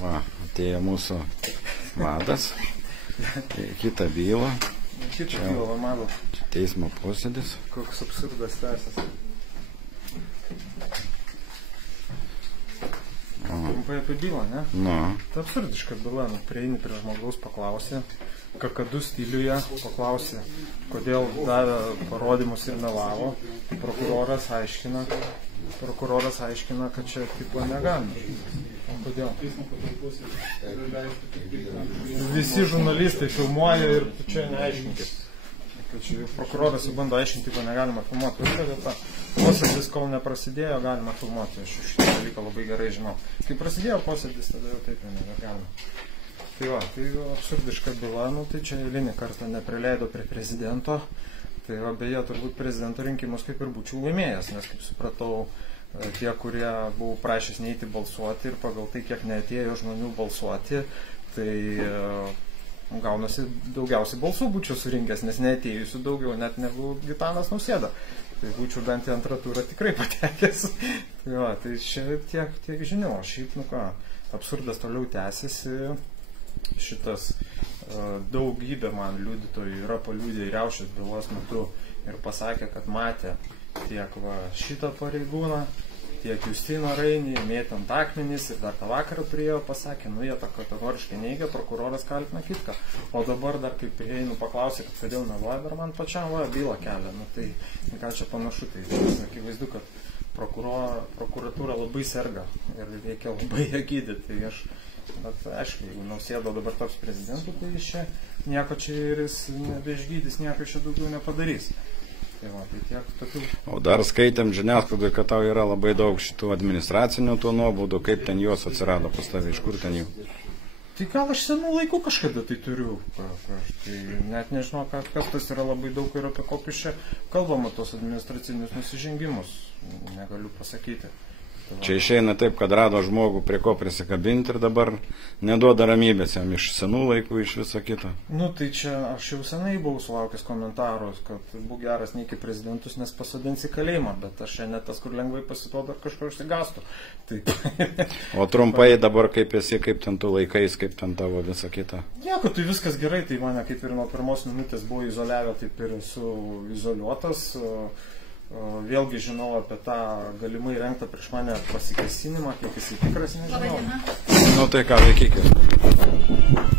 Va, atėjo mūsų vadas į kitą bylą. Kitą bylą, va, matot. Čia teismo posėdis. Koks absurdas tęsiasi. Trumpai apie bylą, ne? Nu. Tai absurdiška byla, prieini prie žmogaus, paklausė, kakadu stiliuje, paklausė, kodėl davė parodymus ir melavo. Prokuroras aiškina, kad čia tipo negalima. O kodėl? Visi žurnalistai filmuoja ir tu čia neaiškinkis. Prokuroras jau bando aiškinti, ko negalima filmuoti. Posėdis, kol neprasidėjo, galima filmuoti. Aš šitą dalyką labai gerai žinau. Kai prasidėjo posėdis, tada jau taip negalima. Tai va, tai absurdiška byla, tai čia eilinį kartą neprileido prie prezidento. Tai va, beje, turbūt prezidento rinkimus kaip ir būčiau laimėjęs, nes kaip supratau, tie, kurie buvo prašęs neiti balsuoti ir pagal tai, kiek neatėjo žmonių balsuoti, tai gaunasi daugiausiai balsų būčiau surinkęs, nes neatėjusių daugiau net negu Gitanas Nausėda. Tai būčiau bent į antrą turą tikrai patekęs. Tai va, tai čia tiek žinių. Šiaip, absurdas toliau tęsiasi. Šitas daugybė man liudytojų yra paliudę riaušės bylos metu ir pasakė, kad matė tiek šitą pareigūną, tiek Justino Rainį, mėtant akmenys ir dar tą vakarą priėjo, pasakė, jie tą kategoriškai neigia, prokuroras kaltina kitką. O dabar dar kaip einu paklausė, kad kodėl meluoja, dar man pačiam bylą kelia. Tai ką čia panašu, tai akivaizdu, kad prokuratūra labai serga ir reikia labai ją gydyti. Bet aišku, jeigu Nausėda dabar taps prezidentu, tai jis čia nieko čia ir jis nebeišgydys, nieko čia daugiau nepadarys. Tai va, tai tiek tokių. O dar skaitėm žiniasklaidoje, kad tau yra labai daug šitų administracinių tų nuobaudų, kaip ten jos atsirado pas tavai, iš kur ten jų? Tai gal aš senų laikų kažkada tai turiu. Tai net nežinau, kas tas yra labai daug ir apie kokius čia kalbama tos administracinius nusižengimus. Negaliu pasakyti. Čia išeina taip, kad rado žmogų prie ko prisikabinti ir dabar neduoda ramybės jam iš senų laikų, iš viso kito. Tai čia aš jau senai buvau sulaukęs komentarus, kad būk geras neiki prezidentus, nes pasodins į kalėjimą, bet aš čia net tas, kur lengvai pasiduoda ir kažko išsigastų. O trumpai dabar kaip esi, kaip ten tu laikais, kaip ten tavo visa kita? Nieko, tai viskas gerai, tai mane kaip ir nuo pirmos minutės buvo izoliavę, taip ir esu izoliuotas. Vėlgi žinau apie tą galimai rengtą prieš mane pasikėsinimą, kiek jis tikras, nežinau. Tai ką, laikykit.